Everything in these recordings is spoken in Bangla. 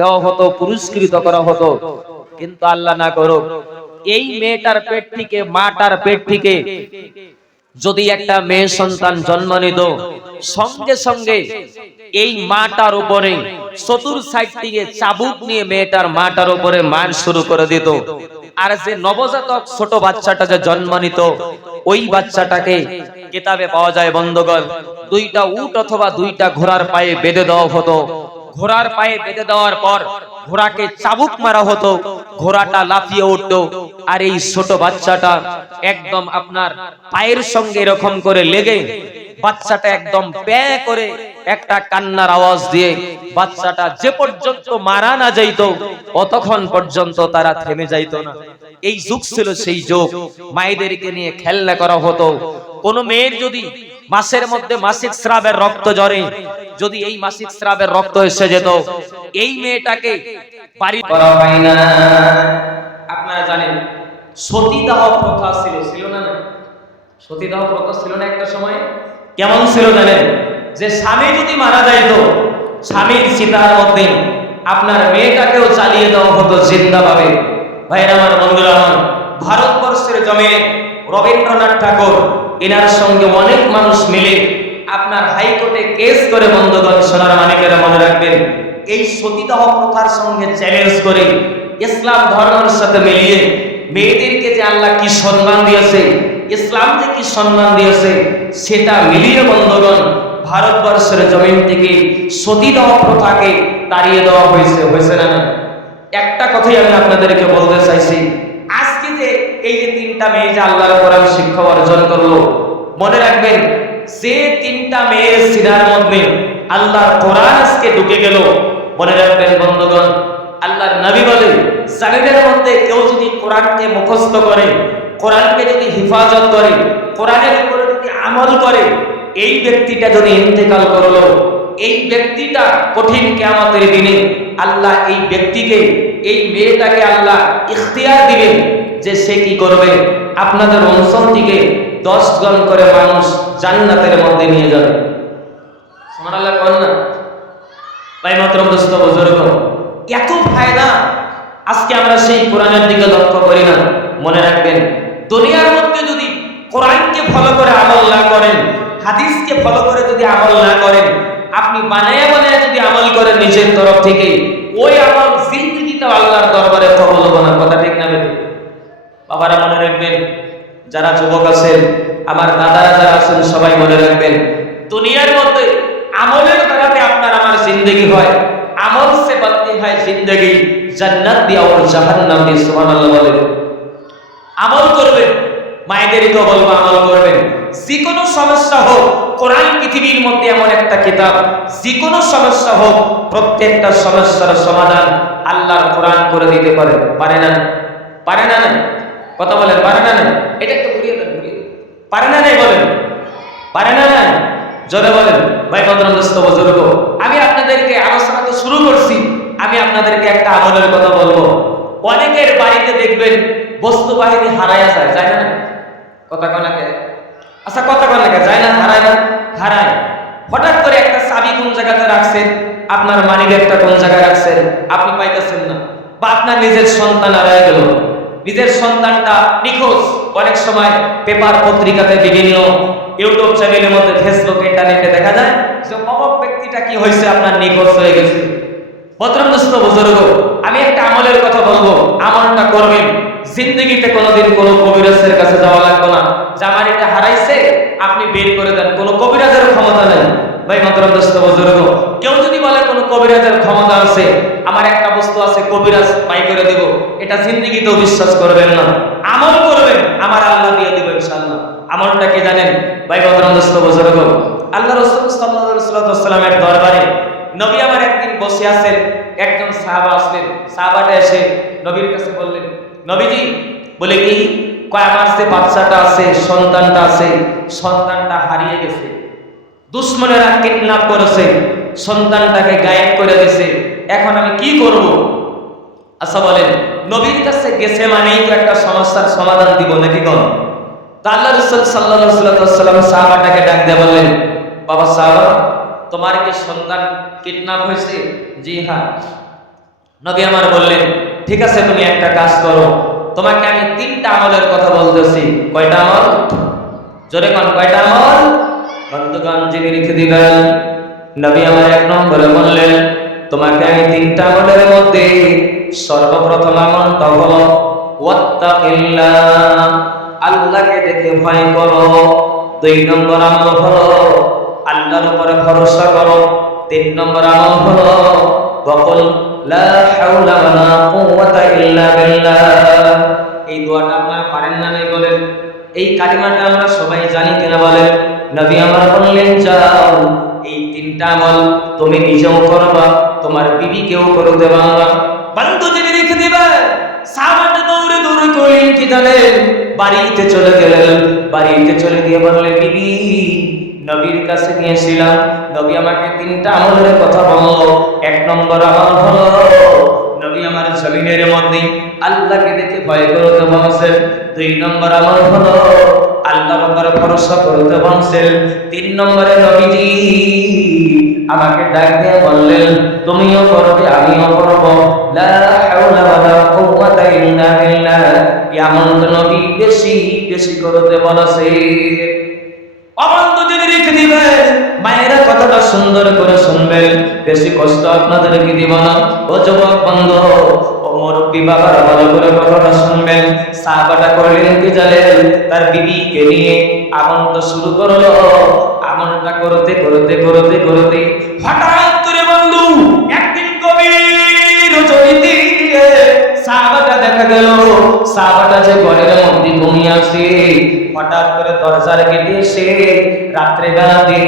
দেওয়া হতো, পুরস্কৃত করা হতো। কিন্তু আল্লাহ না করুক, এই মেয়েটার পেট থেকে, মাটার পেট থেকে যদি একটা মেয়ে সন্তান জন্ম নিত, সঙ্গে সঙ্গে এই মাটার উপরে চতুর সাইড থেকে চাবুক নিয়ে মেয়েটার মাটার উপরে মার শুরু করে দিত। আর যে নবজাতক ছোট বাচ্চাটা যে জন্ম নিত, ওই বাচ্চাটাকে কিতাবে পাওয়া যায় বন্ধুগণ, দুইটা উট অথবা দুইটা ঘোড়ার পায়ে বেঁধে দেওয়া হতো। ঘোড়ার পায়ে বেঁধে দেওয়ার পর ঘোড়াকে চাবুক মারা হতো, ঘোড়াটা লাফিয়ে উঠতো, আর এই ছোট বাচ্চাটা একদম আপনার পায়ের সঙ্গে এরকম করে লেগে বাচ্চাটা একদম প্যা করে একটা কান্নার আওয়াজ দিয়ে বাচ্চাটা যে পর্যন্ত মারা না যাইত ততক্ষণ পর্যন্ত তারা থেমে যাইত না। এই যুগ ছিল সেই যুগ। মায়েদেরকে নিয়ে খেলনা করা হতো। কোন মেয়ের যদি মাসের মধ্যে মাসিক স্রাবের রক্ত ঝরে, যদি এই মাসিক স্রাবের রক্ত এসে যেত, এই মেয়েটাকে বাড়ি করা হয় না। আপনারা জানেন সতীদাহ প্রথা ছিল না? সতীদাহ প্রথা ছিল না একটা সময়? কেমন ছিল জানেন? যে স্বামী যদি মারা যাইত, স্বামীর চিতার মধ্যে আপনার মেয়েটাকেও চালিয়ে দেওয়া হতো জিন্দাভাবে। ভাইরা আমার, বন্ধুরা আমার, ভারতবর্ষের জমিনে রবীন্দ্রনাথ ঠাকুর এনার সঙ্গে অনেক মানুষ মিলে আপনার হাইকোর্টে কেস করে, বন্ধুগণ সোনার মানিকেরা মনে রাখবেন, এই সতীদাহ প্রথার সঙ্গে চ্যালেঞ্জ করে ইসলাম ধর্মের সাথে মিলিয়ে মেয়েদেরকে যে আল্লাহ কি সম্মান দিয়েছে, ইসলাম যে কি সম্মান দিয়েছে, সেটা মিলিয়ে বন্ধুগণ ভারতবর্ষের জমিন থেকে সতীদাহ প্রথাকে তাড়িয়ে দেওয়া হয়েছে না? একটা কথাই আমি আপনাদেরকে বলতে চাইছি, আজকে যে এই যে তিনটা মেয়ে যে আল্লাহর কোরআন শিক্ষা অর্জন করলো, মনে রাখবেন যে তিনটা মেয়ের সিনার মধ্যে আল্লাহর কোরআন আজকে ঢুকে গেল, মনে রাখবেন বন্ধুগণ, আল্লাহর নবী বলে জালিদের মধ্যে কেউ যদি কোরআনকে মুখস্থ করে, কোরআনকে যদি হিফাজত করে, কোরআনের উপরে যদি আমল করে, এই ব্যক্তিটা যদি ইন্তেকাল করলো, এই ব্যক্তিটা কঠিন কিয়ামতের দিনে আল্লাহ এই ব্যক্তিকে, এই মেয়েটাকে আল্লাহ ইখতিয়ার দিবেন যে সে কি করবে, আপনাদের অঞ্চল থেকে 10 জন করে মানুষ জান্নাতের মধ্যে নিয়ে যাবে। সুবহানাল্লাহ কোন না? ভাই মাতরম দোস্ত বুজুর্গ, এত ফায়দা আজকে আমরা সেই কোরআনের দিকে লক্ষ্য করি না। মনে রাখবেন, দুনিয়ার মধ্যে যদি কোরআনকে ফলো করে আমল না করেন, হাদিসকে ফলো করে যদি আমল না করেন, আপনি বানায়া বানায়া যদি আমল করেন নিজের তরফ থেকে, ওই আমল জিন্দেগিতে আল্লাহর দরবারে কবুল হবে না। কথা ঠিক না বেঠিক? বাবারা মনে রাখবেন, যারা যুবক আছেন, আমার দাদারা যারা আছেন, সবাই মনে রাখবেন, দুনিয়ার মধ্যে আমলের দ্বারাতে আপনার আমার জিন্দেগি হয়, আমল সে বদলি হয় জিন্দেগি, জান্নাত দিয়ে আর জাহান্নাম দিয়ে। সুবহানাল্লাহ বলেন। আমল করবেন, মায়েদেরকে বলবো আমল করবেন। যে কোনো সমস্যা হোক, কোরআন পৃথিবীর মধ্যে এমন একটা কিতাব, যে কোনো সমস্যা হোক, প্রত্যেকটা সমস্যার সমাধান আল্লাহর কোরআন করে দিতে পারে। পারে না? পারে না? কথা বলেন, পারে না? এটা একটু ঘুরিয়ে দেন, পারে না? বলেন, পারে না? জোরে বলেন। ভাই ভদ্রদস্ত বুজুর্গ, আমি আপনাদেরকে আলোচনা তো শুরু করছি, আমি আপনাদেরকে একটা আমলের কথা বলবো। অনেকের বাড়িতে দেখবেন বস্তু বাহিনী হারায়া যায়, যায় না? কথা কনাকে, আচ্ছা কথা কনাকে যায় না? হারায় না? হারায়। হঠাৎ করে একটা চাবি কোন জায়গাতে রাখছেন, আপনার মানি ব্যাগটা কোন জায়গায় রাখছেন, আপনি পাইতেছেন না, বা আপনার নিজের সন্তান হারায় গেল, নিজের সন্তানটা নিখোঁজ। অনেক সময় পেপার পত্রিকাতে, বিভিন্ন ইউটিউব চ্যানেলের মধ্যে, ফেসবুক, ইন্টারনেটে দেখা যায় যে অমুক ব্যক্তিটা কি হয়েছে, আপনার নিখোঁজ হয়ে গেছে। ভদ্রদস্ত বুজুর্গ, আমি একটা আমলের কথা বলবো, আমলটা করবেন, জিন্দগিতে কোনোদিন কোনো কবিরাজের কাছে যাওয়া লাগবে না। জামার এটা হারাইছে, আপনি বের করে দেন, কোনো কবিরাজের ক্ষমতা নেই। ভাই ভদ্রদস্ত বুজুর্গ, কেউ যদি বলে কোনো কবিরাজের ক্ষমতা আছে, আমার একটা বস্তু আছে কবিরাজ বাই করে দেব, এটা জিন্দগিতেও বিশ্বাস করবেন না। আমল করবেন, আমার আল্লাহ দিয়ে দেব ইনশাআল্লাহ। আমলটা কি জানেন? ভাই ভদ্রদস্ত বুজুর্গ, আল্লাহ রাসূল সাল্লাল্লাহু আলাইহি ওয়াসাল্লামের দরবারে নবী আমার একদিন বসে আছেন, একজন সাহাবা আসলেন। সাহাবাটা এসে নবীর কাছে বললেন, নবীজি, বলে কি? কয় আমার যে বাচ্চাটা আছে, সন্তানটা আছে, সন্তানটা হারিয়ে গেছে, দুশমনেরা কিডন্যাপ করেছে, সন্তানটাকে গায়েব করে দিয়েছে, এখন আমি কি করব? আচ্ছা বলেন, নবীর কাছে গেছে মানেই তো একটা সমস্যার সমাধান দিব নাকি কোন? তা আল্লাহ রাসূল সাল্লাল্লাহু আলাইহি ওয়াসাল্লাম সাহাবাটাকে ডাক দিয়ে বললেন, বাবা সাহাবা, তোমার কি সন্তান কিডন্যাপ হয়েছে? জি হ্যাঁ। নবী আমার বললেন, ঠিক আছে তুমি একটা কাজ করো, তোমাকে আমি তিনটা আমলের কথা বলতেছি। কয়টা আমল? জোরে কোন কয়টা আমল? বন্ধুগণ জেনে রেখে দিবেন। নবী আমার এক নম্বরে বললেন, তোমাকে আমি তিনটা আমলের মধ্যে সর্বপ্রথম আমলটা হলো ওয়াত্তাকিল্লাহ, আল্লাহকে দেখে ভয় করো। দুই নম্বর আমল হলো আল্লাহর উপরে ভরসা করো। তিন নম্বর আমল হলো ওয়াকুল লা হাওলা ওয়ালা কুওয়াতা ইল্লা বিল্লাহ। এই দোয়াটা আপনারা পারেন না নাই বলেন? এই কালিমাটা আমরা সবাই জানি কিনা বলেন? নবী আমার বললেন, যাও এই তিনটা আমল তুমি নিজেও করবা, তোমার বিবিকেও করতে বলবা। বন্ধু জেনে রেখে দিবা, সাহাবাটা দৌড়ে দৌড়ে করলেন কি জানেন? বাড়িতে চলে গেলেন। বাড়িতে চলে গিয়ে বললেন, বিবি নবীর কাছে গিয়েছিলাম, নবী আমাকে তিনটা আমলের কথা বললো। এক নম্বর আমল হলো নবী আমার জমিনের মধ্যে আল্লাহকে দেখে ভয় করতে বলছেন। দুই নম্বর আমল হলো আল্লাহর উপরে ভরসা করতে বলছেন। তিন নম্বরে নবীজি আমাকে ডাক দিয়ে বললেন, তুমিও করবে আমিও করব। লা হাওলা ওয়ালা কুওয়াতা ইল্লা বিল্লাহ। এমন তো নবী বেশি বেশি করতে বলেছে। অবন্ধ জেনে রেখে দিবেন, মায়েরা কথাটা সুন্দর করে শুনবেন, বেশি কষ্ট আপনাদেরকে দিব না। ও যুবক বন্ধু, ও মুরব্বী বাবারা ভালো করে কথাটা শুনবেন। সাহাবাটা করলেন কি জানেন? তার বিবিকে নিয়ে আমলটা শুরু করলো। আমলটা করতে করতে করতে করতে হঠাৎ করে বন্ধু একদিন গভীর রজনীতে সাহাবাটা দেখা গেল, সাহাবাটা যে ঘরের মধ্যে ঘুমিয়ে আছে, হঠাৎ করে দরজার গেটে এসে রাত্রে বেলাতে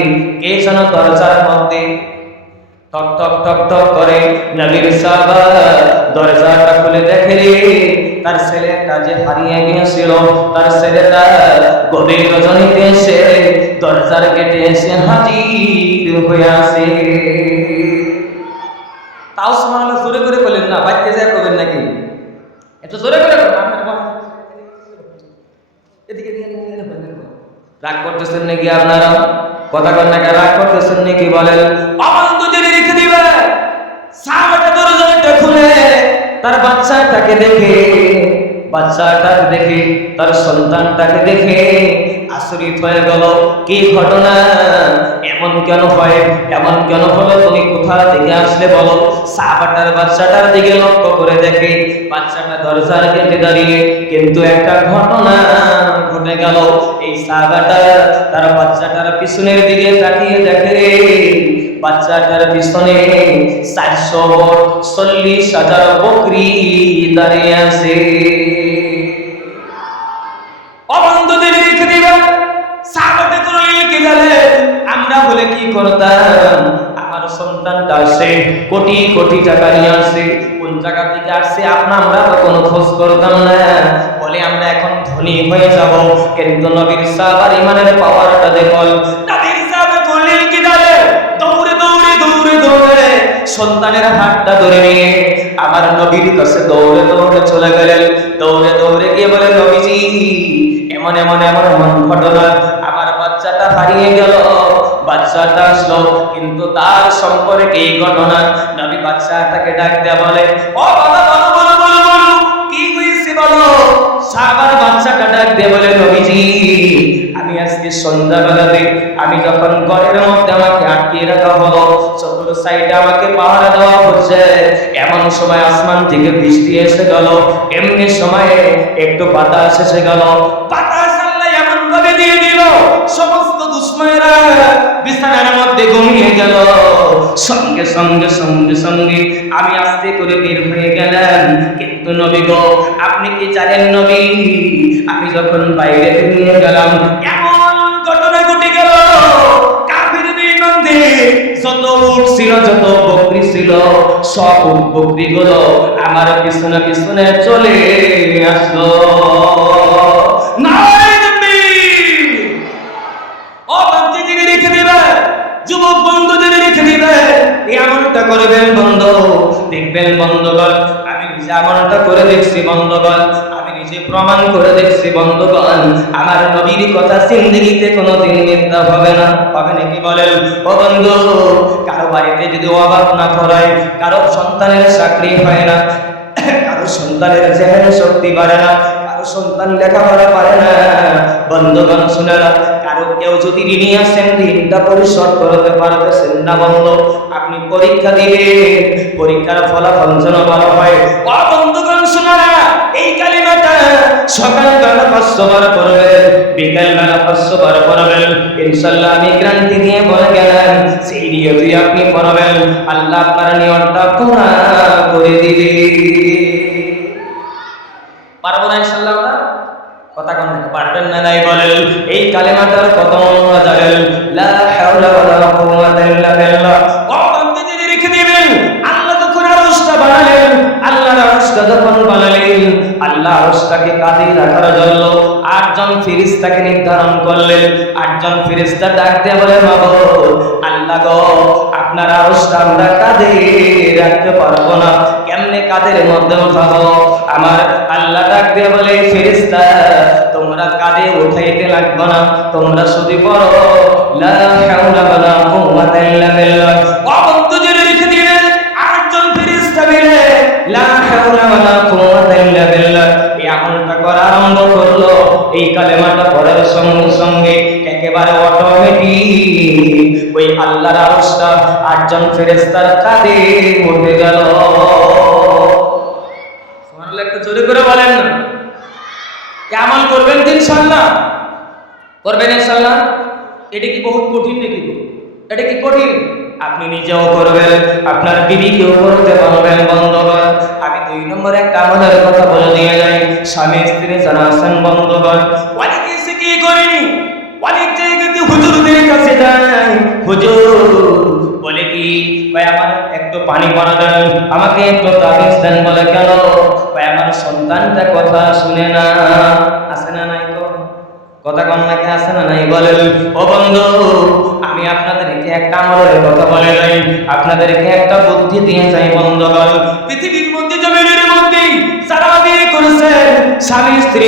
কে যেন দরজার মধ্যে টক টক টক টক করে। নবীর সাহাবা দরজাটা খুলে দেখে রে, তার ছেলেটা যে হারিয়ে গিয়েছিল, তার ছেলেটা গভীর রজনীতে এসে দরজার গেটে এসে হাজির হয়ে আসে। তাও সুবহানাল্লাহ জোরে করে বলেন না, বাইতে যায় করবেন নাকি? একটু জোরে করে এদিকে রাগ করতেছেন নাকি আপনারা? কথা কন না, রাগ করতেছেন নাকি বলেন? অবন্ধ জেনে রেখে দিবে, সাহাবাটা দরজাটা খুলে তার বাচ্চাটাকে দেখে, বাচ্চাটাকে দেখে, তার সন্তানটাকে দেখে আশ্চর্য হয়ে গেল। কি ঘটনা? এমন কেন হয়? এমন কেন হলো? তুমি কোথা থেকে আসলে বলো? সাহাবাটার বাচ্চাটার দিকে লক্ষ্য করে দেখে বাচ্চাটা দরজার গেটে দাঁড়িয়ে, কিন্তু একটা ঘটনা ঘটে গেল। এই সাহাবাটা তার বাচ্চাটার পিছনের দিকে তাকিয়ে দেখে রে, বাচ্চাটার পিছনে 440,000 বকরি দাঁড়িয়ে আছে। অবন্ধদের রেখে দিবেন, সাহাবাতে করলেন কি জানেন? আমরা বলে কি করতাম? আমার সন্তানটা আসে কোটি কোটি টাকা নিয়ে আসে, কোন জায়গা থেকে আসছে আমরা তো কোনো খোঁজ করতাম না, বলে আমরা এখন ধনী হয়ে যাব। কিন্তু নবীর সাহাবার ইমানের পাওয়ারটা দেখুন। নবীর সাহাবা করলেন কি জানেন? দৌড়ে দৌড়ে দৌড়ে দৌড়ে সন্তানের হাতটা ধরে নিয়ে আমার নবীর কাছে দৌড়ে দৌড়ে চলে গেলেন। দৌড়ে দৌড়ে গিয়ে বলে, নবীজি এমন এমন এমন এমন ঘটনা, আমার বাচ্চাটা হারিয়ে গেল, বাচ্চাটা আসলো, কিন্তু তার সম্পর্কে এই ঘটনা। নবী বাচ্চাটাকে ডাক দেয়া বলে, ও বাবা বলো বলো বলো বলো, কি হয়েছে বলো? সাহাবার বাচ্চাটা ডাক দিয়ে বলে, নবীজি আমি আজকে সন্ধ্যাবেলাতে আমি যখন ঘরের মধ্যে আমাকে আটকে রাখা হলো, চতুর সাইডে আমাকে পাহারা দেওয়া হচ্ছে, এমন সময় আসমান থেকে বৃষ্টি এসে গেল, এমনি সময়ে একটু বাতাস এসে গেল, বাতাস আল্লাহ এমন ভাবে দিয়ে দিল সমস্ত দুশমনেরা বিছানার মধ্যে ঘুমিয়ে গেল। সঙ্গে সঙ্গে সঙ্গে সঙ্গে আমি আস্তে করে বের হয়ে গেলাম। কিন্তু নবী গো, আপনি কি জানেন নবী, আমি যখন বাইরে বেরিয়ে গেলাম এমন ঘটনা ঘটে গেল, কাফির বিমানে যত উট ছিল, যত বকরি ছিল, সব উট বকরি গুলো আমার পিছনে পিছনে চলে আসলো। যুবক বন্ধুদের রেখে দিবে, এমনটা করবেন বন্ধু, দেখবেন বন্ধুগণ, আমি নিজে এমনটা করে দেখছি বন্ধুগণ, আমি নিজে প্রমাণ করে দেখছি বন্ধুগণ, আমার নবীর কথা জিন্দেগিতে কোনোদিন মিথ্যা হবে না। হবে নাকি বলেন? ও বন্ধু, কারো বাড়িতে যদি অভাব না করায়, কারো সন্তানের চাকরি হয় না, কারো সন্তানের জেহেন শক্তি বাড়ে না, কারো সন্তান লেখাপড়া পারে না, বন্ধুগণ শুনে না, কারো কেউ যদি ঋণী আসেন ঋণটা পরিশোধ করতে পারতেছেন না, বন্ধু আপনি পরীক্ষা দিবেন, পরীক্ষার ফলাফল যেন ভালো হয়। ও বন্ধুগণ শুনে না, এই কালিমাটা সকালবেলা 500 বার পড়বেন, বিকালবেলা 500 বার পড়বেন, ইনশাআল্লাহ আমি গ্যারান্টি দিয়ে বলে গেলাম, সেই নিয়তই আপনি পড়বেন, আল্লাহ আপনার নিয়তটা পুরা করে দিবে। পারবো না ইনশাআল্লাহ? আমরা কথা কোন পারবেন না? নাই বলেন এই কালেমাটার কত মূল্য জানেন? লা হাওলা ওয়ালা কুওয়াতা ইল্লা বিল্লাহ। ও বান্দা যদি রেখে দিবেন, আল্লাহ যখন আরশটা বানালেন, আল্লাহর আরশটা যখন বানালেন, আল্লাহ আরশটাকে কাঁধে রাখার জন্য 8 জন ফেরেশতাকে নির্ধারণ করলেন। 8 জন ফেরেশতা ডাক দিয়ে বলে, মাবুদ আল্লাহ গো, আপনার আরশটা আমরা কাঁধে রাখতে পারবো না, কেমনে কাঁধের মধ্যে উঠাবো? আমার আল্লাহ ডাক দিয়ে বলে, ফেরেশতা তোমরা কাঁধে উঠাইতে লাগবে না, তোমরা শুধু পড়ো লা হাওলা ওয়ালা কুওয়াতা ইল্লা বিল্লাহ। ও বন্ধু যদি রেখে দিবেন, 8 জন ফেরেশতা মিলে লা হাওলা ওয়ালা কুওয়াতা ইল্লা বিল্লাহ এই আমলটা করা আরম্ভ করলো। এই কালেমাটা পড়ার সঙ্গে সঙ্গে একেবারে অটোমেটিক ওই আল্লাহর আরশটা 8 জন ফেরেশতার কাঁধে উঠে গেল। সুবহানাল্লাহ, একটু জোরে করে বলেন না। আমল করবেন ইনশাআল্লাহ? করবেন ইনশাআল্লাহ? এটা কি বহুত কঠিন নাকি? এটা কি কঠিন? আপনি নিজেও করবেন, আপনার বিবিকেও করতে পারবেন। বন্ধুগণ, আমি 2 নম্বরে একটা আমলের কথা বলে দিয়ে যাই। স্বামী স্ত্রী যারা আছেন বন্ধুগণ, অনেকে এসে কি করেনি, অনেক জায়গাতে হুজুরদের কাছে যায়, হুজুর বলে কি, ভাই আমার একটু পানি পড়া দেন, আমাকে একটু তাবিজ দেন। বলে কেন? ভাই আমার সন্তানটা কথা শুনে না। আছে না নাই? কথা কম নাকি? আছে না নাই? বলেন। ও বন্ধু, আমি আপনাদেরকে একটা আমলের কথা বলে যাই, আপনাদেরকে একটা বুদ্ধি দিয়ে যাই। বন্ধুগণ, পৃথিবীর মধ্যে জমিনের মধ্যে যারা বিয়ে করেছেন স্বামী স্ত্রী